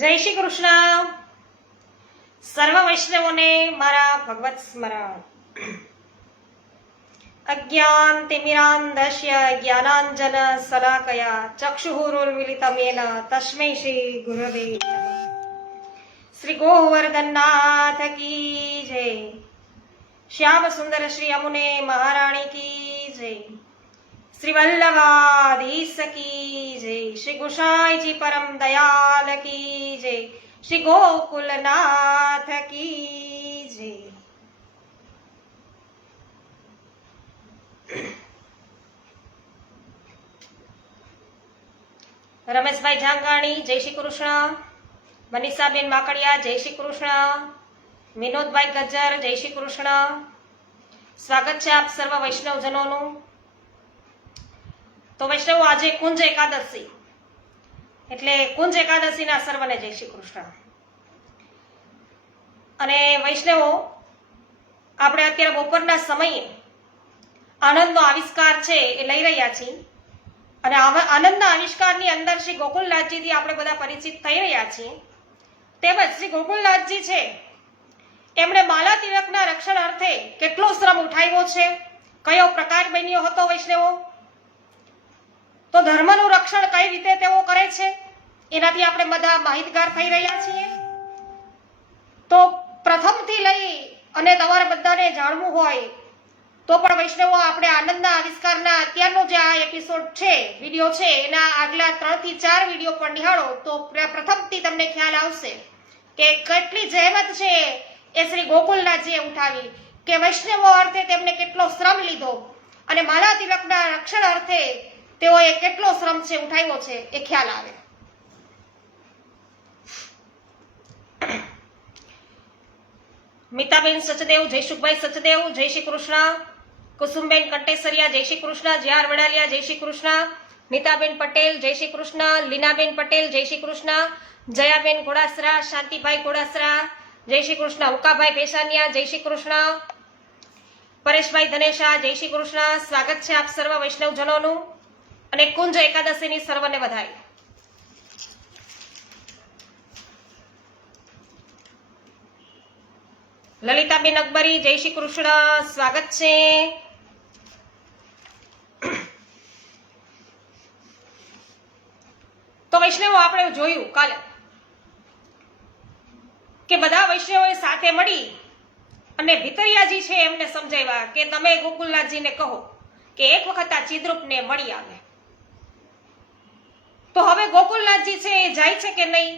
જય શ્રી કૃષ્ણ. સર્વ વૈષ્ણવોને મારા ભગવત સ્મરણ. અજ્ઞાન તિમિરાંધસ્ય જ્ઞાનાંજન શલાકયા ચક્ષુરુન્મિલિતમેન તસ્મૈ શ્રી ગુરવે નમઃ. શ્રી ગોવર્ધનનાથ કી જય. શ્યામ સુંદર શ્રી અમુને મહારાણી કી જય. શ્રી વલ્લભાધીશ કી જય. શ્રી ગુસાઈજી પરમ દયાલ કી જય. શ્રી ગોકુલનાથ કી જય. રમેશભાઈ જાંગાણી જય શ્રી કૃષ્ણ. મનીષાબેન માકડિયા જય શ્રી કૃષ્ણ. વિનોદભાઈ ગજ્જર જય શ્રી કૃષ્ણ. સ્વાગત છે આપ સર્વ વૈષ્ણવજનોનું. તો વૈષ્ણવો, આજે કુંજ એકાદશી, એટલે કુંજ એકાદશીના સર્વને જય શ્રી કૃષ્ણ. અને વૈષ્ણવો, આપણે અત્યારે બપોરના સમયે આનંદનો આવિષ્કાર છે એ લઈ રહ્યા છીએ. અને આનંદના આવિષ્કારની અંદર શ્રી ગોકુલનાથજીથી આપણે બધા પરિચિત થઈ રહ્યા છીએ. તેમજ શ્રી ગોકુલનાથજી છે એમણે બાલા તિલકના રક્ષણ અર્થે કેટલો શ્રમ ઉઠાવ્યો છે, કયો પ્રકાર બન્યો હતો વૈષ્ણવો, તો ધર્મનું રક્ષણ કઈ રીતે તેઓ કરે છે એનાથી આપણે બધા માહિતગાર થઈ રહ્યા છીએ. તો પ્રથમથી લઈ અને તમારે બધાને જાણવું હોય તો પણ વૈષ્ણવો, આપણે આનંદના આવિષ્કારના અત્યારનો જે આ એપિસોડ છે, વિડીયો છે, એના આગલા 3 થી 4 વિડીયો પણ નિહાળો તો પ્રથમથી તમને ખ્યાલ આવશે કે કેટલી જહેમત છે એ શ્રી ગોકુલનાથજીએ ઉઠાવી, કે વૈષ્ણવો અર્થે તેમને કેટલો શ્રમ લીધો અને માલા તિલકના રક્ષણ અર્થે તેઓએ કેટલો શ્રમ છે ઉઠાવ્યો છે એ ખ્યાલ આવે. મિતાબેન સચદેવ, જયસુખભાઈ સચદેવ જય શ્રી કૃષ્ણ. કુસુમબેન કંટેસરિયા જય શ્રી કૃષ્ણ. જીઆર વડાલિયા જય શ્રી કૃષ્ણ. નીતાબેન પટેલ જય શ્રી કૃષ્ણ. લીનાબેન પટેલ જય શ્રી કૃષ્ણ. જયાબેન ઘોડાસરા, શાંતિભાઈ ઘોડાસરા જય શ્રી કૃષ્ણ. ઉકાભાઈ પેશાનિયા જય શ્રી કૃષ્ણ. પરેશભાઈ ધનેશા જય શ્રી કૃષ્ણ. સ્વાગત છે આપ સર્વ વૈષ્ણવજનોનું અને કુંજ એકાદશીની સર્વને વધાઈ. લલિતાબેન અકબરી જય શ્રી કૃષ્ણ. સ્વાગત છે. તો વૈષ્ણવો, આપણે જોયું કાલે કે બધા વૈષ્ણવોએ સાથે મળી અને ભીતરિયાજી છે એમને સમજાવ્યા કે તમે ગોકુલનાથજીને કહો કે એક વખત આ ચિદ્રૂપને મળી આવે. તો હવે ગોકુલનાથજી છે એ જાય છે કે નહીં,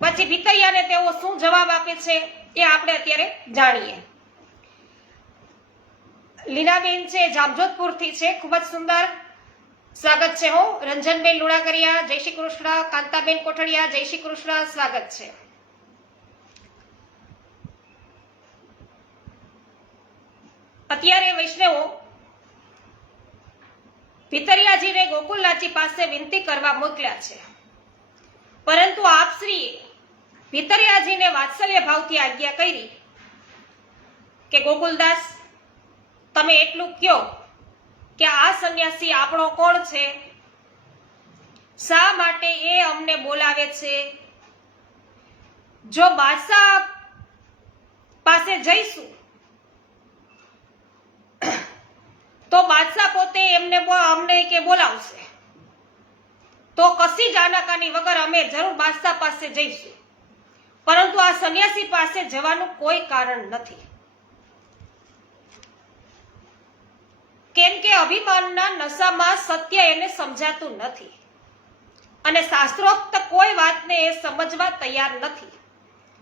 પછી ભીતરિયાને તેઓ શું જવાબ આપે છે એ આપણે અત્યારે જાણીએ. લીનાબેન છે જામજોધપુરથી છે, ખૂબ જ સુંદર સ્વાગત છે. હો રંજનબેન લુણાકરિયા જય શ્રી કૃષ્ણ. કાંતાબેન કોઠડિયા જય શ્રી કૃષ્ણ. સ્વાગત છે. અત્યારે વૈષ્ણવો ભીતરિયાજીને ગોકુલનાથજી પાસે વિનંતી કરવા મોકલ્યા છે, પરંતુ આપશ્રીએ ભીતરિયાજીને વાત્સલ્ય ભાવથી આજ્ઞા કરી કે ગોકુલદાસ, તમે એટલું કયો કે આ સંન્યાસી આપણો કોણ છે, શા માટે એ અમને બોલાવે છે. જો બાદશાહ પાસે જઈશું તો બાદશાહ પોતે અમને કે બોલાવશે, તો કશી જ આનાકાની વગર અમે જરૂર બાદશાહ પાસે જઈશું, પરંતુ આ સંન્યાસી પાસે જવાનું કોઈ કારણ નથી. કેમ કે અભિમાનના નશામાં સત્ય એને સમજાતું નથી અને શાસ્ત્રોક્ત કોઈ વાતને એ સમજવા તૈયાર નથી.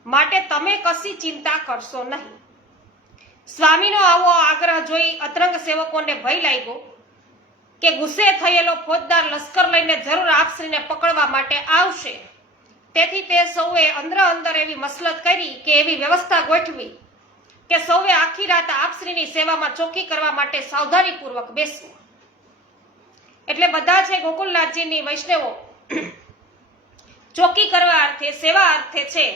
માટે તમે કશી ચિંતા કરશો નહીં. સ્વામીનો આવો આગ્રહ જોઈ અતરંગ સેવકોને ભય લાગ્યો કે ગુસ્સે થયેલો ફોજદાર લશ્કર લઈને જરૂર આપશ્રીને પકડવા માટે આવશે. તેથી તે સૌએ અંદર એવી મસલત કરી કે એવી વ્યવસ્થા ગોઠવી કે સૌએ આખી રાત આપશ્રીની સેવામાં ચોકી કરવા માટે સાવધાનીપૂર્વક બેસવું. એટલે બધા છે ગોકુલનાથજીની વૈષ્ણવો ચોકી કરવા અર્થે, સેવા અર્થે છે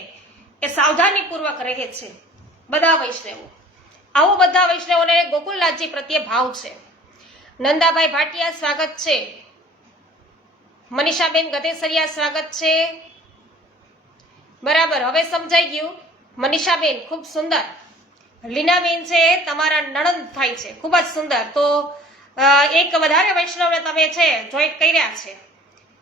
એ સાવધાનીપૂર્વક રહે છે બધા વૈષ્ણવો. આવો બધા વૈષ્ણવોને ગોકુલનાથજી પ્રત્યે ભાવ છે. નંદાભાઈ ભાટિયા સ્વાગત છે. મનીષાબેન ગદેસરિયા સ્વાગત છે. બરાબર, હવે સમજાઈ ગયું. મનીષાબેન ખૂબ સુંદર. લીનાબેન છે તમારા નણંદ થાય છે, ખૂબ જ સુંદર. તો એક વધારે વૈષ્ણવને તમે છે જોઈન્ટ કર્યા છે,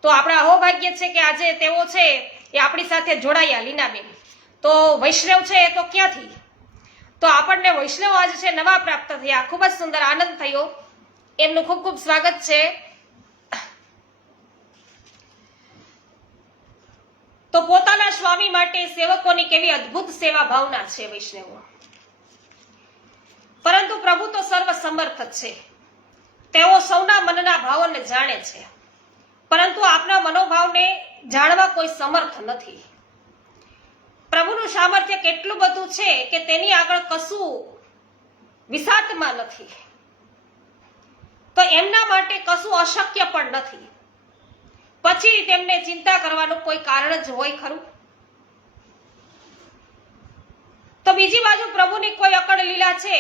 તો આપણા અહોભાગ્ય છે કે આજે તેઓ છે એ આપણી સાથે જોડાયા. લીનાબેન તો વૈષ્ણવ છે એ તો ક્યાંથી, તો આપણને વૈષ્ણવ આજ છે નવા પ્રાપ્ત થયા. ખૂબ જ સુંદર, આનંદ થયો. એમનું ખૂબ ખૂબ સ્વાગત છે. તો પોતાના સ્વામી માટે સેવકોની કેવી અદ્ભુત સેવા ભાવના છે વૈષ્ણવો. પરંતુ પ્રભુ તો સર્વ સમર્થ છે, તેઓ સૌના મનના ભાવોને જાણે છે, પરંતુ આપના મનોભાવને જાણવા કોઈ સમર્થ નથી. પ્રભુનું સામર્થ્ય કેટલું બધું છે કે તેની આગળ કશું વિસાતમાં નથી, તો એમના માટે કશું અશક્ય પણ નથી. પછી તેમને ચિંતા કરવાનું કોઈ કારણ જ હોય ખરું? તો બીજી બાજુ પ્રભુની કોઈ અકળ લીલા છે,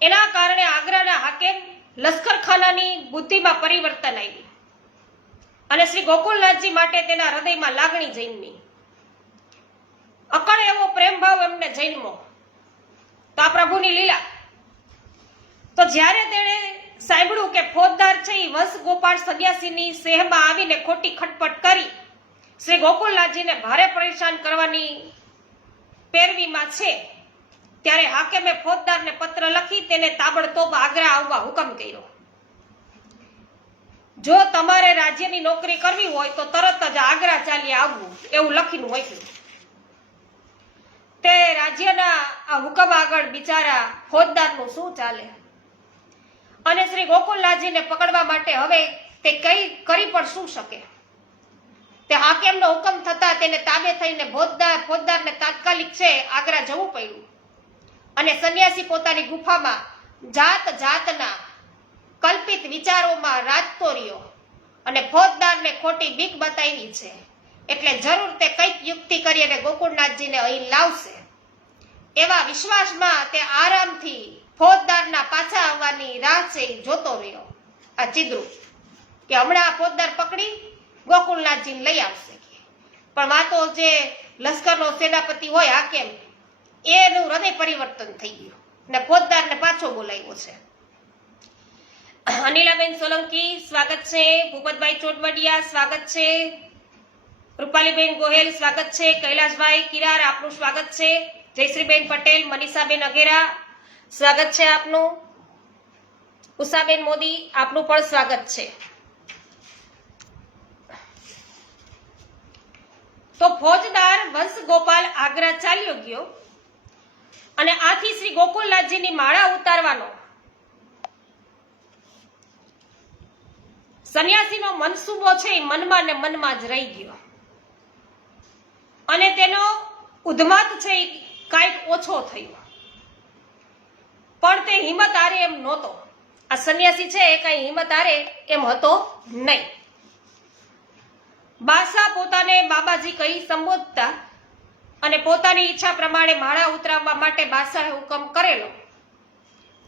એના કારણે આગ્રાના હાકેમ લશ્કરખાનાની બુદ્ધિમાં પરિવર્તન આવ્યું અને શ્રી ગોકુલનાથજી માટે તેના હૃદયમાં લાગણી જન્મી. અકળ એવો પ્રેમ ભાવ એમને જન્મો. તો આ પ્રભુની લીલા. તો જ્યારે તેણે સાંભળ્યું કે ફોજદાર છે એ વંશ ગોપાળ સંન્યાસીની સેહમાં આવીને ખોટી ખટપટ કરી શ્રી ગોકુલનાથજીને ભારે પરેશાન કરવાની પેરવીમાં છે, ત્યારે હાકેમે ફોજદારને પત્ર લખી તેને તાબડતોબ આગ્રા આવવા હુકમ કર્યો. જો તમારે રાજ્યની નોકરી કરવી હોય તો તરત જ આગ્રા ચાલી આવવું, એવું લખીને મોકલ્યું. તે રાજ્યના આ હુકમ આગળ બિચારા ફોજદારનું શું ચાલે? અને શ્રી ગોકુલનાથજીને પકડવા માટે હવે તે કઈ કરી પણ શું શકે? તે હાકેમનો હુકમ થતા તેને તાબે થઈને ફોજદારને તાત્કાલિક છે આગ્રા જવું પડ્યું. અને સંન્યાસી પોતાની ગુફામાં જાત જાતના કલ્પિત વિચારોમાં રાચતો રહ્યો અને ફોજદારને ખોટી બીક બતાવી છે, એટલે જરૂર તે કંઈક યુક્તિ કરી અને ગોકુળનાથજીને અહીં લાવશે એવા વિશ્વાસમાં તે આરામથી ફોજદારના પાછા આવવાની રાહ છે જોતો રહ્યો. આ ચિદ્રું કે હમણાં ફોજદાર પકડી ગોકુળનાથજીને લઈ આવશે. પણ વાતો જે લશ્કરનો સેનાપતિ હોય હાકેમ, એનું હૃદય પરિવર્તન થઈ ગયું ને ફોજદારને પાછો બોલાવ્યો છે. અનિલાબેન સોલંકી સ્વાગત છે. ભૂપતભાઈ ચોટવડિયા સ્વાગત છે. રૂપાલીબેન ગોહેલ સ્વાગત છે. કૈલાશભાઈ કિરાર આપનું સ્વાગત છે. જયશ્રીબેન પટેલ, મનીષાબેન અઘેરા સ્વાગત છે આપનું. ઉષાબેન મોદી આપનું પણ સ્વાગત છે. તો ફોજદાર વંશ ગોપાલ આગ્રા ચાલ્યો ગયો અને આથી શ્રી ગોકુલનાથજીની માળા ઉતારવાનો સંન્યાસીનો મનસુબો છે એ મનમાં ને મનમાં જ રહી ગયો અને તેનો ઉદ્માત છે એ કાંઈક ઓછો થયો. પણ તે હિંમત હારે એમ નહોતો. આ સંન્યાસી છે એ કઈ હિંમત હારે એમ હતો નહીં. બાદશાહ પોતાને બાબાજી કહી સંબોધતા અને પોતાની ઈચ્છા પ્રમાણે માળા ઉતરાવવા માટે બાદશાહે હુકમ કરેલો.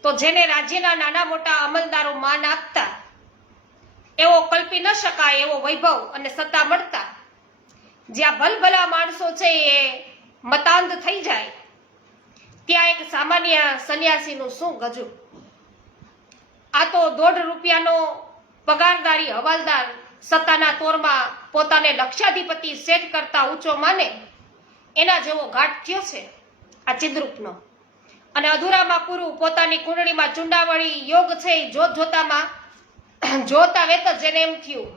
તો જેને રાજ્યના નાના મોટા અમલદારો માન આપતા, એવો કલ્પી ન શકાય એવો વૈભવ અને સત્તા મળતા, જ્યાં ભલભલા માણસો છે એ મતાંધ થઈ જાય, ત્યાં એક સામાન્ય સંન્યાસીનું શું ગજુ? આ તો ₹1.5 પગારદારી હવાલદાર સત્તાના તોરમાં પોતાને લક્ષાધિપતિ સેટ કરતા ઊંચો માને એના જેવો ઘાટ થયો છે આ ચિદ્રૂપનો. અને અધૂરામાં પૂરું પોતાની કુંડળીમાં ચુંડાવળી યોગ છે એ જોતા વેત જેને એમ થયું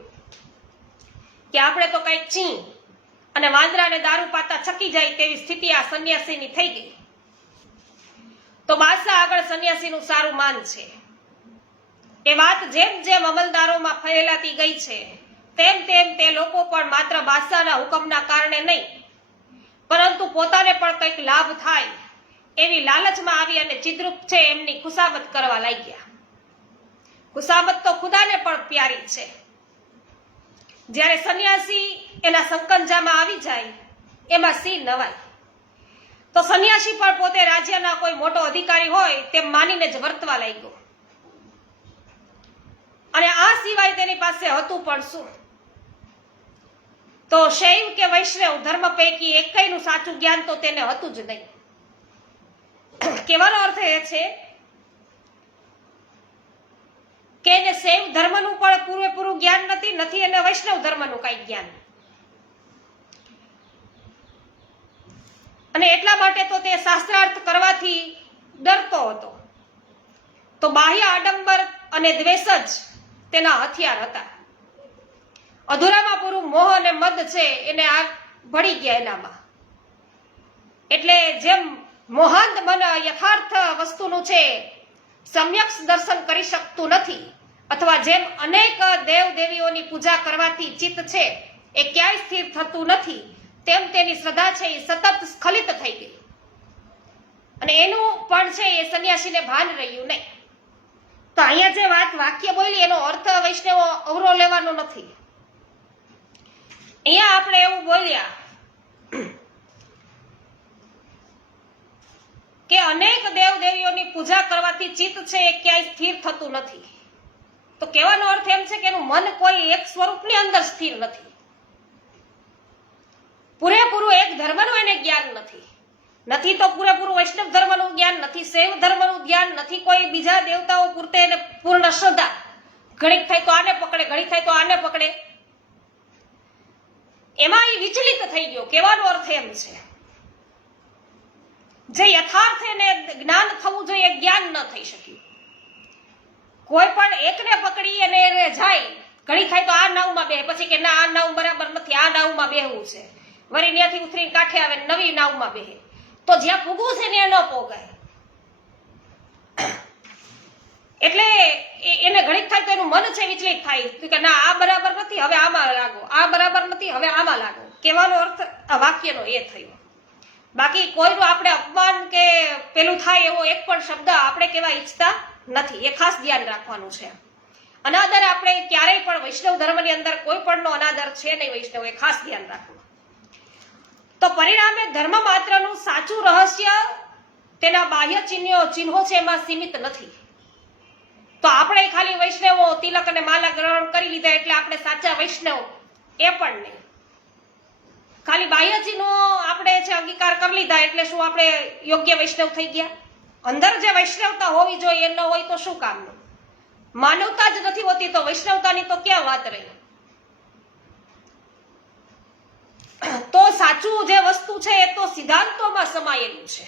કે આપણે તો કઈક ચી અને વાંદરાને દારૂ પાતા છકી જાય તેવી સ્થિતિ આ સંન્યાસીની થઈ ગઈ. તો બાદશાહ આગળ સંન્યાસીનું સારું માન છે. એ વાત જેમ જેમ અમલદારોમાં ફેલાતી ગઈ છે તેમ તેમ તે લોકો પણ માત્ર બાદશાહના હુકમના કારણે નહીં, પરંતુ પોતાને પણ કંઈક લાભ થાય એવી લાલચમાં આવી અને ચિદ્રૂપ છે એમની ખુશામત કરવા લાગ્યા. ખુશામત તો ખુદાને પણ પ્યારી છે. જ્યારે સંન્યાસી એના સંકંજામાં આવી જાય એમાં સી નવાય. તો સંન્યાસી પણ પોતે રાજ્યના કોઈ મોટો અધિકારી હોય તેમ માનીને જ વર્તવા લાગ્યો. અને આ સિવાય તેની પાસે હતું પણ શું? તો શૈવ કે વૈષ્ણવ ધર્મ પૈકી એકયનું સાચું જ્ઞાન તો તેને હતું જ નહીં. કહેવાનો અર્થ એ છે કે એને શૈવ ધર્મનું પણ પૂરેપૂરું જ્ઞાન નથી એને વૈષ્ણવ ધર્મનું કઈ જ્ઞાન. અને એટલા માટે તો તે શાસ્ત્રાર્થ કરવાથી ડરતો હતો. તો બાહ્ય આડંબર અને દ્વેષ જ તેના હથિયાર હતા. અધૂરામાં પૂરું મોહ અને મદ છે એને આ ભળી ગયા એનામાં. એટલે જેમ મોહાંત મન યથાર્થ વસ્તુનું છે સમ્યક્ષ દર્શન કરી શકતું નથી, અથવા જેમ અનેક દેવ દેવીઓની પૂજા કરવાથી ચિત્ત છે એ ક્યાંય સ્થિર થતું નથી, તેમ તેની શ્રદ્ધા છે એ સતત સ્ખલિત થઈ ગઈ. અને એનું પણ છે એ સંન્યાસીને ભાન રહ્યું નહીં. તો અહીંયા જે વાક્ય બોલી એનો અર્થ વૈષ્ણવ અવરો લેવાનો નથી. અહીંયા આપણે એવું બોલ્યા કે અનેક દેવ દેવીઓની પૂજા કરવાથી ચિત્ત છે એ ક્યાંય સ્થિર થતું નથી. તો કહેવાનો અર્થ એમ છે કે એનું મન કોઈ એક સ્વરૂપની અંદર સ્થિર નથી. પૂરેપૂરું એક ધર્મનું એને જ્ઞાન નથી તો પૂરેપૂરું વૈષ્ણવ ધર્મનું જ્ઞાન નથી, શૈવ ધર્મનું જ્ઞાન નથી, કોઈ બીજા દેવતાઓ પૂરતે એને પૂર્ણ શ્રદ્ધા. ઘડીક થાય તો આને પકડે, ઘડીક થાય તો આને પકડે, એમાં એ વિચલિત થઈ ગયો. કહેવાનો અર્થ એમ છે જે યથાર્થ એને જ્ઞાન થવું જોઈએ જ્ઞાન ન થઈ શક્યું. કોઈ પણ એકને પકડી અને જાય, ઘડી થાય તો આ નાવમાં બેહે, પછી કે ના આ નાવ બરાબર નથી, આ નાવમાં બેહવું છે, વળી ત્યાંથી ઉતરીને કાંઠે આવે નવી નાવમાં બેહે. તો જ્યાં પૂગવું છે ને ન પોગાય. એટલે એને ઘડીક થાય તો એનું મન છે વિચલિત થાય કે ના આ બરાબર નથી, હવે આમાં લાગો, આ બરાબર નથી, હવે આમાં લાગો. કહેવાનો અર્થ આ વાક્યનો એ થયો. બાકી કોઈનું આપણે અપમાન કે પેલું થાય એવો એક પણ શબ્દ આપણે કહેવા ઈચ્છતા નથી. એ ખાસ ધ્યાન રાખવાનું છે. અનાદર આપણે ક્યારેય પણ વૈષ્ણવ ધર્મની અંદર કોઈ પણનો અનાદર છે નહીં વૈષ્ણવ, એ ખાસ ધ્યાન રાખવું. તો પરિણામે ધર્મ માત્રનું સાચું રહસ્ય તેના બાહ્ય ચિહ્નો છે એમાં સીમિત નથી. તો આપણે ખાલી વૈષ્ણવો તિલક અને માલા ગ્રહણ કરી લીધા એટલે આપણે સાચા વૈષ્ણવ, એ પણ નહીં. ખાલી બાહ્ય ચિહ્નો આપણે છે અંગીકાર કરી લીધા એટલે શું આપણે યોગ્ય વૈષ્ણવ થઈ ગયા? અંદર જે વૈષ્ણવતા હોવી જોઈએ એ ન હોય તો શું કામનું? માનવતા જ નથી હોતી તો વૈષ્ણવતાની તો ક્યાં વાત રહી? તો સાચું જે વસ્તુ છે એ તો સિદ્ધાંતોમાં સમાયેલું છે.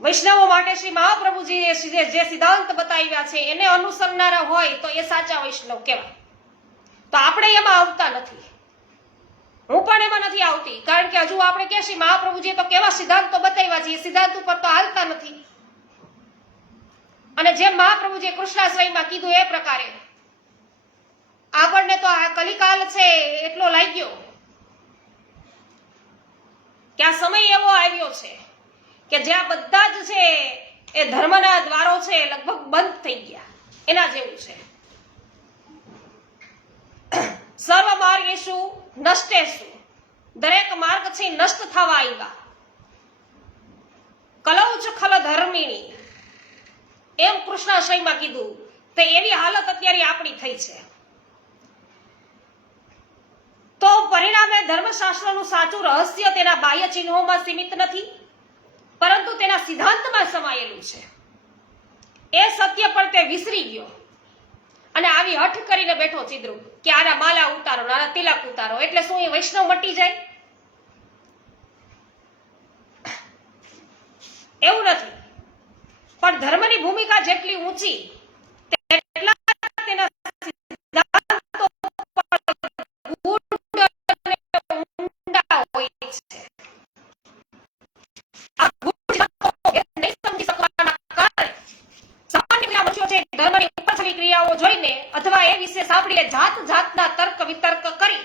વૈષ્ણવો માટે શ્રી મહાપ્રભુજીએ જે સિદ્ધાંત બતાવ્યા છે એને અનુસરનારા હોય તો એ સાચા વૈષ્ણવ કહેવાય. તો આપણે એમાં આવતા નથી. હું પણ એમાં નથી આવતી, કારણ કે હજુ આપણે કે શ્રી મહાપ્રભુજીએ તો કેવા સિદ્ધાંતો બતાવ્યા છે એ સિદ્ધાંત ઉપર તો હાલતા નથી. અને જેમ મહાપ્રભુજીએ કૃષ્ણાશ્રયમાં કીધું એ પ્રકારે આપણને તો આ કલિકાલ છે એટલો લાગ્યો કે આ સમય એવો આવ્યો છે કે જ્યાં બધા જ છે એ ધર્મના દ્વારો છે લગભગ બંધ થઈ ગયા, એના જેવું છે. સર્વ માર્ગેષુ નષ્ટેષુ, દરેક માર્ગ છે નષ્ટ થવા આવ્યા. કલૌચ ખલ ધર્મિણી, એમ કૃષ્ણાશ્રયમાં કીધું. તો એવી હાલત અત્યારે આપણી થઈ છે. તો પરિણામે ધર્મશાસ્ત્રનું સાચું રહસ્ય તેના બાહ્ય ચિહ્નોમાં સીમિત નથી, પરંતુ તેના સિદ્ધાંતમાં સમાયેલું છે. એ સત્ય પણ તે વિસરી ગયો અને આવી હઠ કરીને બેઠો ચિદ્રુ કે આના માલા ઉતારો, આના તિલક ઉતારો, એટલે શું એ વૈષ્ણવ મટી જાય? એવું નથી. પણ ધર્મની ભૂમિકા જેટલી ઊંચી તેટલા તેના સિદ્ધાંતો ગૂઢ અને ઊંડા હોય છે. આ ગૂઢ સિદ્ધાંતો નહીં સમજી શકવાના કારણે સામાન્ય મનુષ્યો છે ધર્મની ઉપરછલી ક્રિયાઓ જોઈને અથવા એ વિશે સાંભળીને જાત જાતના તર્ક વિતર્ક કરી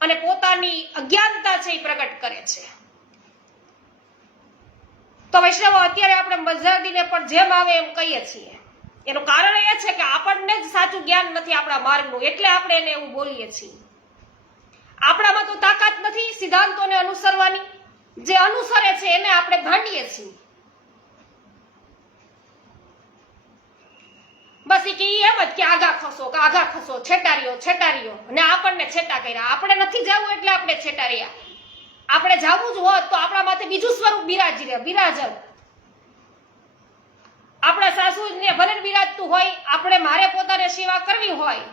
અને પોતાની અજ્ઞાનતા છે એ પ્રગટ કરે છે. તો વૈષ્ણવો અત્યારે આપણે મજાદીને પણ જેમ આવે એમ કહીએ છીએ. એનું કારણ એ છે કે આપણને જ સાચું જ્ઞાન નથી આપણા માર્ગનું, એટલે આપણે એને એવું બોલીએ છીએ. આપણામાં તો તાકાત નથી સિદ્ધાંતોને અનુસરવાની. જે અનુસરે છે એને આપણે ભાંડીએ છીએ. બસ એ કે એમ જ કે આગા ખસો છેટારીઓ અને આપણને છેટા કર્યા. આપણે નથી જવું એટલે આપણે છેટાર્યા. આપણે જવું જ હોત તો આપણા માથે બીજું સ્વરૂપ બિરાજલ. આપણા સાસુને ભલે બિરાજતું હોય, આપણે મારે પોતાને સેવા કરવી હોય,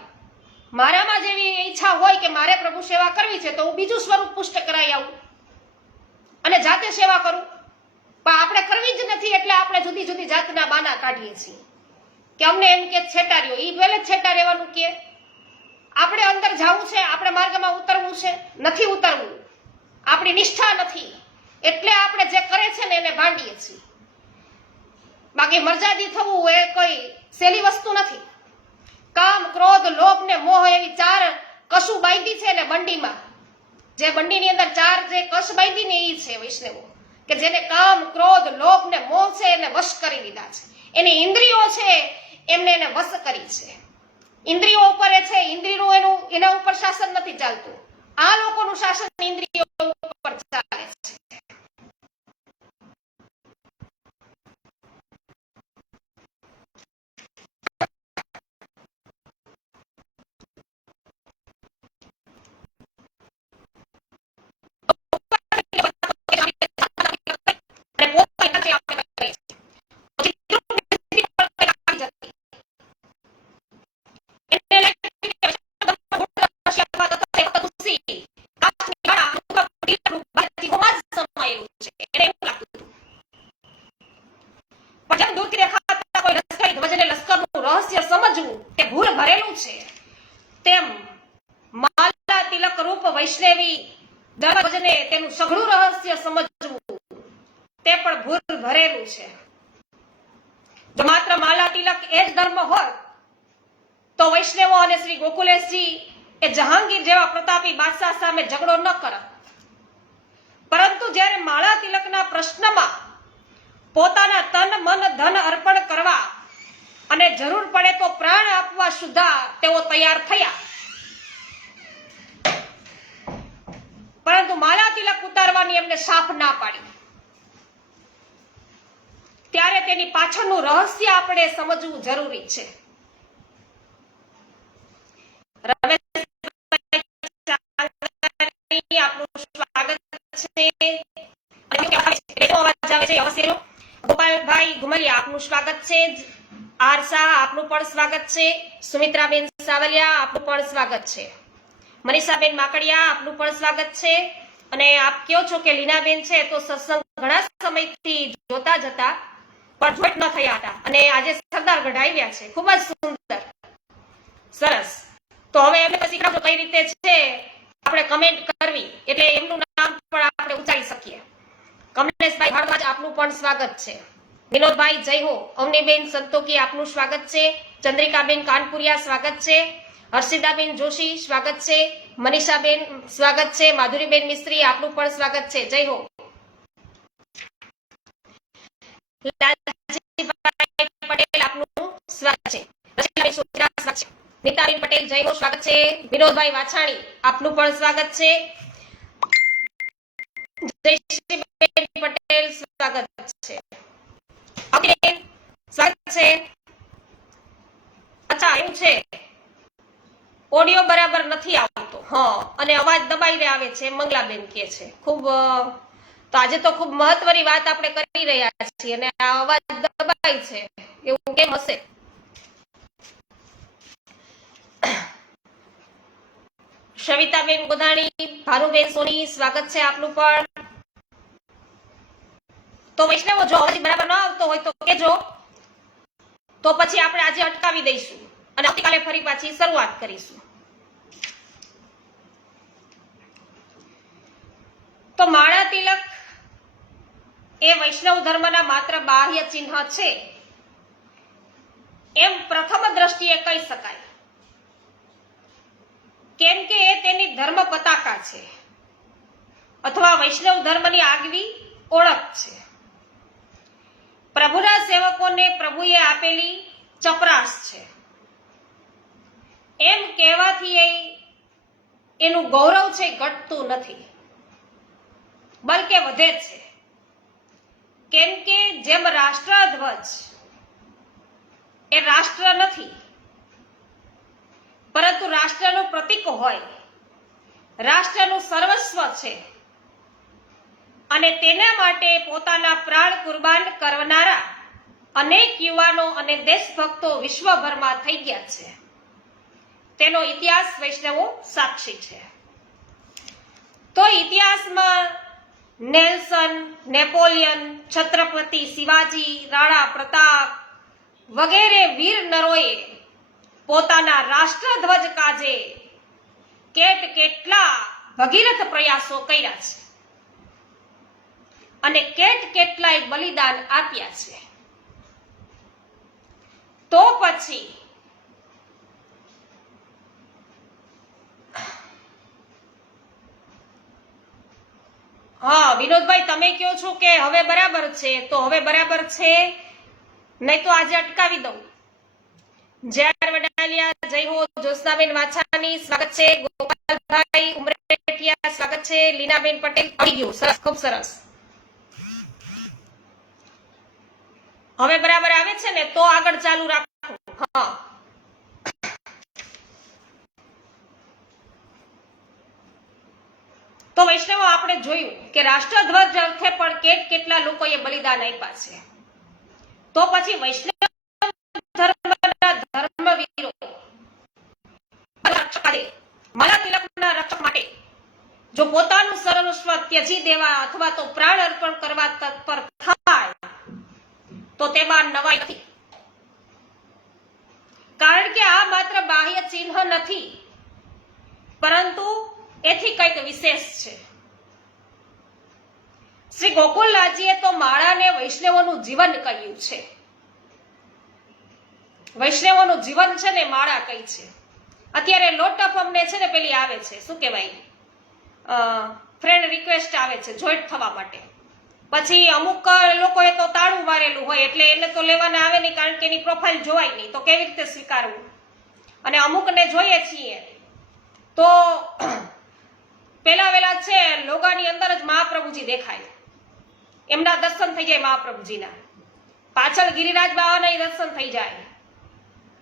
મારામાં જેવી ઈચ્છા હોય કે મારે પ્રભુ સેવા કરવી છે, તો હું બીજું સ્વરૂપ પુષ્ટ કરાઈ આવું અને જાતે સેવા કરું. પણ આપણે કરવી જ નથી એટલે આપણે જુદી જુદી જાતના બાના કાઢીએ છીએ કે અમને એમ કે છેટાર્યો. ઈ ભલે છેટા રહેવાનું કે આપણે અંદર જવું છે, આપણે માર્ગમાં ઉતરવું છે, નથી ઉતરવું. આપણી નિષ્ઠા નથી એટલે આપણે જે કરે છે ને એને ભાંડીએ છીએ. બાકી મર્યાદિત થવું એ કોઈ સહેલી વસ્તુ નથી. કામ, ક્રોધ, લોભ ને મોહ એવી 4 કશું બાંધી છે ને બંડીમાં. જે બંડીની અંદર 4 જે કશ બાંધી ને એ છે વૈષ્ણવો, કે જેને કામ, ક્રોધ, લોભ ને મોહ છે એને વશ કરી લીધા છે. એની ઇન્દ્રિયો છે એમને એને વશ કરી છે. ઇન્દ્રિયો ઉપર છે, ઇન્દ્રિયનું એના ઉપર શાસન નથી ચાલતું. આ લોકોનું શાસન ઇન્દ્રિયો ઉપર ચાલે છે. વૈષ્ણવી દરરોજને તેનું સઘળું રહસ્ય સમજવું તે પણ ભૂલ ભરેલું છે. જો માત્ર માલા તિલક એ જ ધર્મ હોત તો વૈષ્ણવો અને શ્રી ગોકુલેશજી એ જહાંગીર જેવા પ્રતાપી બાદશાહ સામે ઝઘડો ન કરત. પરંતુ જ્યારે માળા તિલકના પ્રશ્નમાં પોતાના તન, મન, ધન અર્પણ કરવા અને જરૂર પડે તો પ્રાણ આપવા સુધા તેઓ તૈયાર થયા, પરંતુ માલા તિલક ઉતારવાની એમને સાફ ના પાડી. ત્યારે તેની પાછળનું રહસ્ય આપણે સમજવું જરૂરી છે. આપનું સ્વાગત છે. ગોપાલભાઈ ગુમલિયા આપનું સ્વાગત છે. આર શાહ આપનું પણ સ્વાગત છે. સુમિત્રાબેન સાવલિયા આપનું પણ સ્વાગત છે. મનીષાબેન માકડિયા આપનું પણ સ્વાગત છે. અને આપ કહો છો કે લીનાબેન છે તો સત્સંગ ઘણા સમયથી જોતા જતા પણ જોઈટ ન થયા હતા અને આજે સરદારગઢ આવ્યા છે. ખૂબ જ સુંદર, સરસ. તો હવે એમને શીખવજો કઈ રીતે છે આપણે કમેન્ટ કરવી, એટલે એમનું નામ પણ આપણે ઉચ્ચારી શકીએ. કમલેશભાઈ ભારદ્વાજ આપનું પણ સ્વાગત છે. વિનોદભાઈ જય હો. અવનીબેન સંતોકી આપનું સ્વાગત છે. ચંદ્રિકાબેન કાનપુરિયા સ્વાગત છે. હર્ષિદાબેન જોશી સ્વાગત છે. મનીષાબેન સ્વાગત છે. માધુરીબેન મિસ્ત્રી આપનું પણ સ્વાગત છે. જય હો. લાલજીભાઈ પટેલ આપનું સ્વાગત છે. નીતાબેન પટેલ જય હો સ્વાગત છે. વિનોદભાઈ વાછાણી આપનું પણ સ્વાગત છે. જયશ્રીબેન પટેલ સ્વાગત છે. સ્વાગત છે. અચ્છા એવું છે, ઓડિયો બરાબર નથી આવતો. હા, અને અવાજ દબાઈને આવે છે મંગલાબેન કહે છે. ખૂબ તો આજે તો ખૂબ મહત્વની વાત આપણે કરી રહ્યા છીએ અને આ અવાજ દબાય છે, એવું કેમ હશે? સવિતાબેન ગોધાણી, ભાનુબેન સોની સ્વાગત છે આપનું પણ. તો વૈષ્ણવો જો અવાજ બરાબર ન આવતો હોય તો કેજો, તો પછી આપણે આજે અટકાવી દઈશું અને આવતીકાલે ફરી પાછી શરૂઆત કરીશું. તો માળા તિલક એ વૈષ્ણવ ધર્મના માત્ર બાહ્ય ચિહ્ન છે એમ પ્રથમ દ્રષ્ટિએ કહી શકાય, કેમ કે એ તેની ધર્મ પતાકા છે અથવા વૈષ્ણવ ધર્મની આગવી ઓળખ છે. પ્રભુના સેવકોને પ્રભુએ આપેલી ચપરાશ છે એમ કહેવાથી એનું ગૌરવ છે ઘટતું નથી, બલકે વધે છે. કેમ કે જેમ રાષ્ટ્રધ્વજ એ રાષ્ટ્ર નથી પ્રતીક હોય, રાષ્ટ્રનું સર્વસ્વ છે અને તેના માટે પોતાના પ્રાણ કુરબાન કરનારા અનેક યુવાનો અને દેશભક્તો વિશ્વભરમાં થઈ ગયા છે. તેનો ઇતિહાસ વૈષ્ણવો સાક્ષી છે. તો ઇતિહાસમાં નેલ્સન, નેપોલિયન, છત્રપતિ શિવાજી, રાણા પ્રતાપ વગેરે વીર નરોએ પોતાના રાષ્ટ્રધ્વજ કાજે કેટલા ભગીરથ પ્રયાસો કર્યા છે અને કેટલાય બલિદાન આપ્યા છે. તો પછી હા વિનોદભાઈ, તમે કહો છો કે હવે બરાબર છે, તો હવે બરાબર છે, નહીં તો આજે અટકાવી દઉં. જય વડાલિયા, જય હો. જ્યોત્સનાબેન વાછાની સ્વાગત છે. ગોપાલભાઈ ઉમરેઠિયા સ્વાગત છે. લીનાબેન પટેલ આવી ગયું, સરસ, ખૂબ સરસ. હવે બરાબર આવે છે ને, તો આગળ ચાલુ રાખો. હા, તો વૈષ્ણવો આપણે જોયું કે રાષ્ટ્રધ્વજ અર્થે પણ કેટલા લોકોએ બલિદાન આપ્યા છે. તો પછી વૈષ્ણવ ધર્મના ધર્મવીરો માલા તિલકના રક્ષક માટે જો પોતાનું સર્વસ્વ ત્યજી દેવા અથવા તો પ્રાણ અર્પણ કરવા તત્પર થાય તો તેમાં નવાઈ નથી. કારણ કે આ માત્ર બાહ્ય ચિહ્ન નથી, પરંતુ એથી કંઈક વિશેષ છે. શ્રી ગોકુલનાથજીએ તો માળાને વૈષ્ણવોનું જીવન કહ્યું છે. વૈષ્ણવોનું જીવન છે ને માળા કઈ છે. અત્યારે લોટ ઓફ અમને છે ને પેલી આવે છે, શું કહેવાય, ફ્રેન્ડ રિક્વેસ્ટ આવે છે જોઈન્ટ થવા માટે. પછી અમુક લોકોએ તો તાળું મારેલું હોય એટલે એને તો લેવાના આવે નહીં, કારણ કે એની પ્રોફાઇલ જોવાય નહીં, તો કેવી રીતે સ્વીકારવું. અને અમુકને જોઈએ છીએ તો પેલા વેલા છે લોગાની અંદર જ મહાપ્રભુજી દેખાય, એમના દર્શન થઈ જાય મહાપ્રભુજીના. પાછળ ગિરિરાજ બાવાના દર્શન થઈ જાય,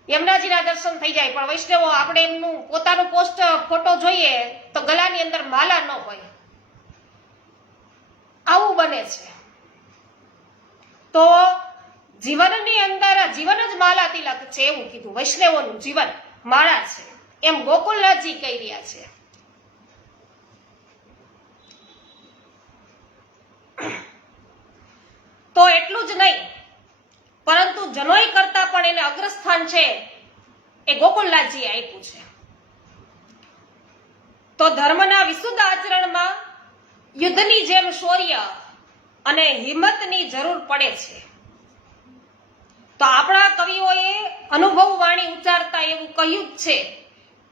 યમુનાજીના દર્શન થઈ જાય. પણ વૈષ્ણવો આપણે એમનું પોતાનું પોસ્ટ ફોટો જોઈએ તો ગલાની અંદર માલા ન હોય, આવું બને છે. તો જીવનની અંદર જીવન જ માલા તિલક છે એવું કીધું. વૈષ્ણવોનું જીવન માળા છે એમ ગોકુલનાથજી કહી રહ્યા છે. તો એટલું જ નહીં, પરંતુ જનોઈ કરતા પણ એને અગ્રસ્થાન છે એ ગોકુલનાથજીએ આપ્યું છે. તો ધર્મના વિશુદ્ધ આચરણમાં યુદ્ધની જેમ શૌર્ય અને હિંમતની જરૂર પડે છે. તો આપણા કવિઓએ અનુભવ વાણી ઉચ્ચારતા એવું કહ્યું જ છે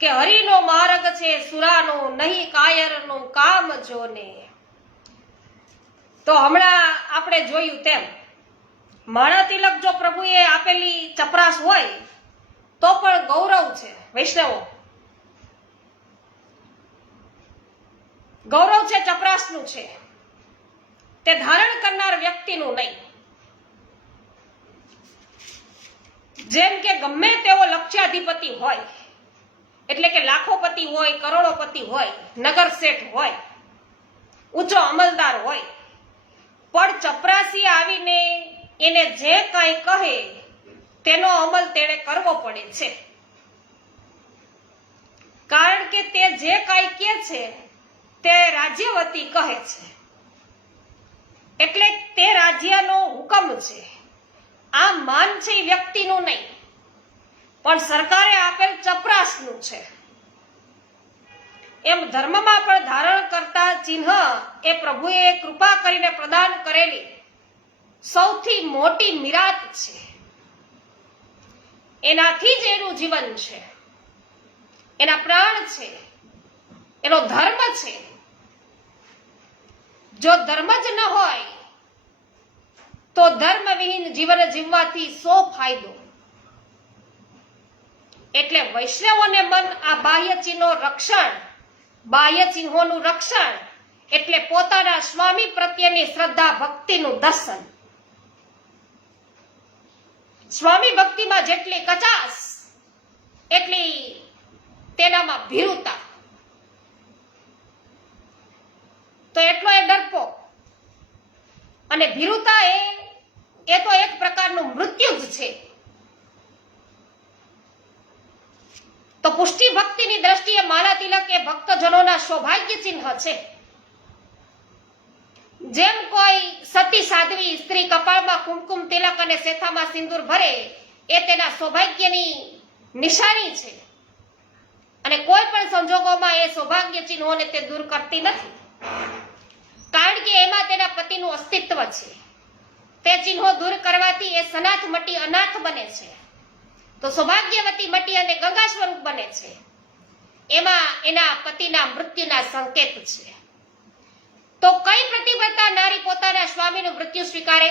કે હરિનો માર્ગ છે સુરાનો, નહીં કાયરનો કામ જોને. તો હમણાં આપણે જોયું તેમ માળા તિલક જો પ્રભુએ આપેલી ચપરાસ હોય તો પણ ગૌરવ છે. વૈષ્ણવો, ગૌરવ છે ચપરાસનું છે, તે ધારણ કરનાર વ્યક્તિનું નહીં. જેમ કે ગમે તેવો લક્ષ્યાધિપતિ હોય, એટલે કે લાખોપતિ હોય, કરોડોપતિ હોય, નગર શેઠ હોય, ઊંચો અમલદાર હોય, પણ ચપરાસી આવીને એને જે કાંઈ કહે તેનો અમલ તેણે કરવો પડે છે. કારણ કે તે જે કાંઈ કહે છે તે રાજ્યવતી કહે છે, એટલે તે રાજ્યનો હુકમ છે. આ માન છે એ વ્યક્તિનું નહીં, પણ સરકારે આપેલ ચપરાસનું છે. એમ ધર્મમાં પણ ધારણ કરતા ચિહ્ન એ પ્રભુએ કૃપા કરીને પ્રદાન કરેલી સૌથી મોટી મિરાત છે. એનાથી જ એનું જીવન છે, એના પ્રાણ છે, એનો ધર્મ છે. જો ધર્મ જ ન હોય તો ધર્મવિહીન જીવન જીવવાથી શો ફાયદો. એટલે વૈષ્ણવોને મન આ બાહ્ય ચિહ્નોનું રક્ષણ એટલે પોતાના સ્વામી પ્રત્યેની શ્રદ્ધા ભક્તિનું દર્શન. સ્વામી ભક્તિમાં જેટલી કચાશ એટલી તેનામાં ભીરુતા. તો એટલો એ ડરપો અને ભીરુતા એ તો એક પ્રકારનું મૃત્યુ જ છે. તો પુષ્ટિ ભક્તિની દ્રષ્ટિએ માલા તિલક એ ભક્તજનોના સૌભાગ્ય ચિહ્ન છે. જેમ કોઈ સતી સાધ્વી સ્ત્રી કપાળમાં કુમકુમ તિલક અને શેથામાં સિંદૂર ભરે એ તેના સૌભાગ્યની નિશાની છે અને કોઈ પણ સંજોગોમાં એ સૌભાગ્ય ચિહ્નોને તે દૂર કરતી નથી, કારણ કે એમાં તેના પતિનું અસ્તિત્વ છે. તે ચિહ્નો દૂર કરવાથી એ સનાથ મટી અનાથ બને છે, તો સૌભાગ્યવતી મટી અને ગંગા સ્વરૂપ બને છે. એમાં એના પતિના મૃત્યુના સંકેત છે. તો કઈ પ્રતિબદ્ધતા નારી પોતાના સ્વામીનું મૃત્યુ સ્વીકારે?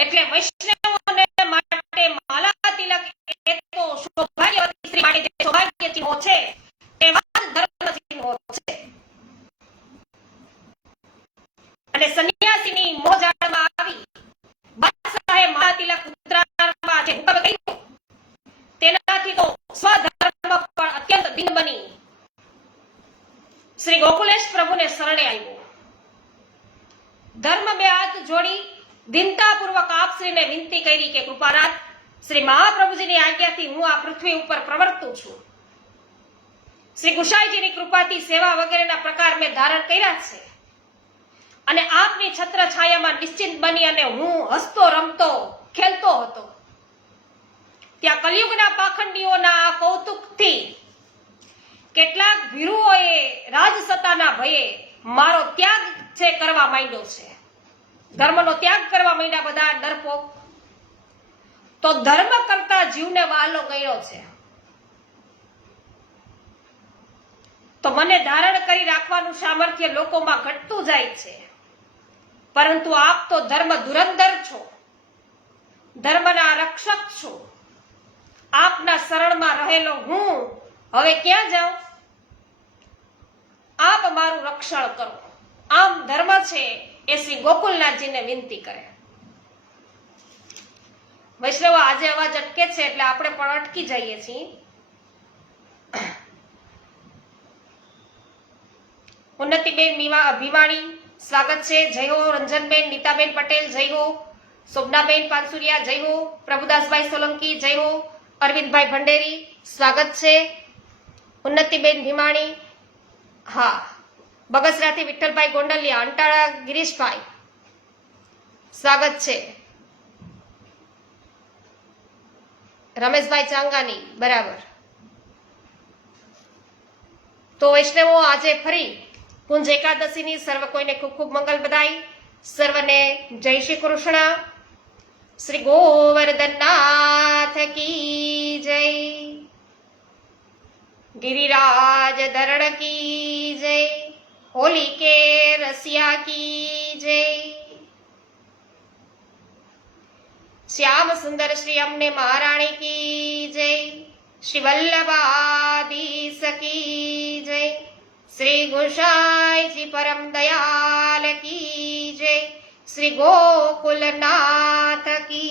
એટલે વૈષ્ણવોને માટે માલા તિલક એ તો સૌભાગ્યવતી સ્ત્રી માટે જે સૌભાગ્ય ચિહ્નો છે એવા ધર્મ ચિહ્નો છે. અને સંન્યાસીની મોજાળમાં આવી બાદશાહે માલા તિલક ઉત્તરાયણમાં જે હુકમ કર્યો તેનાથી તો સ્વધર્મ પણ અત્યંત દિન બની શ્રી ગોકુલેશ પ્રભુને શરણે આવ્યો. ધર્મ બે હાથ જોડી દિનતાપૂર્વક આપશ્રીને વિનંતી કરી કે કૃપાનાથ, શ્રી મહાપ્રભુજીની આજ્ઞાથી હું આ પૃથ્વી ઉપર પ્રવર્તું છું. શ્રી ગુસાઈજીની કૃપાથી સેવા વગેરેના પ્રકાર મેં ધારણ કર્યા છે અને આપની છત્ર છાયામાં નિશ્ચિંત બની અને હું હસતો રમતો ખેલતો હતો. ત્યાં કલિયુગના પાખંડીઓના કૌતુકથી કેટલાક ભીરુઓએ રાજસત્તાના ભયે મારો ત્યાગ છે કરવા માંડ્યો છે, ધર્મનો ત્યાગ કરવા માંડ્યા બધા ડરપોક. તો ધર્મ કરતા જીવને વહાલો ગયો છે. તો મને ધારણ કરી રાખવાનું સામર્થ્ય લોકોમાં ઘટતું જાય છે, પરંતુ આપ તો ધર્મ ધુરંધર છો, ધર્મના રક્ષક છો. આપના શરણમાં રહેલો હું હવે ક્યાં જાઉં? આપ મારું રક્ષણ કરો. આમ ધર્મ છે એ શ્રી ગોકુલનાથજીને વિનંતી કરે. વૈષ્ણવ આજે અવાજ અટકે છે એટલે આપણે પણ અટકી જઈએ છીએ. ઉન્નતિબેન ભીમાણી સ્વાગત છે. જય હો. રંજનબેન, નીતાબેન પટેલ જય હો. શોભનાબેન પાનસુરિયા જય હો. પ્રભુદાસભાઈ સોલંકી જય હો. અરવિંદભાઈ ભંડેરી સ્વાગત છે. ઉન્નતિબેન ભીમાણી, હા. બગસરાથી વિઠ્ઠલભાઈ ગોંડલિયા, અંટાળા ગિરીશભાઈ સ્વાગત છે. રમેશભાઈ ચાંગાની બરાબર. તો વૈષ્ણવો આજે ફરી કુંજ એકાદશીની સર્વ કોઈને ખૂબ ખૂબ મંગલ બધાઈ. સર્વને જય શ્રી કૃષ્ણ. શ્રી ગોવર્ધનનાથ કી જય. गिरिराज धरण की जय. होली के रसिया की जय. श्याम सुंदर श्री अम्ने महाराणी की जय. श्री वल्लभाधीश की जय. श्री गोसाई जी परम दयाल की जय. श्री गोकुलनाथ की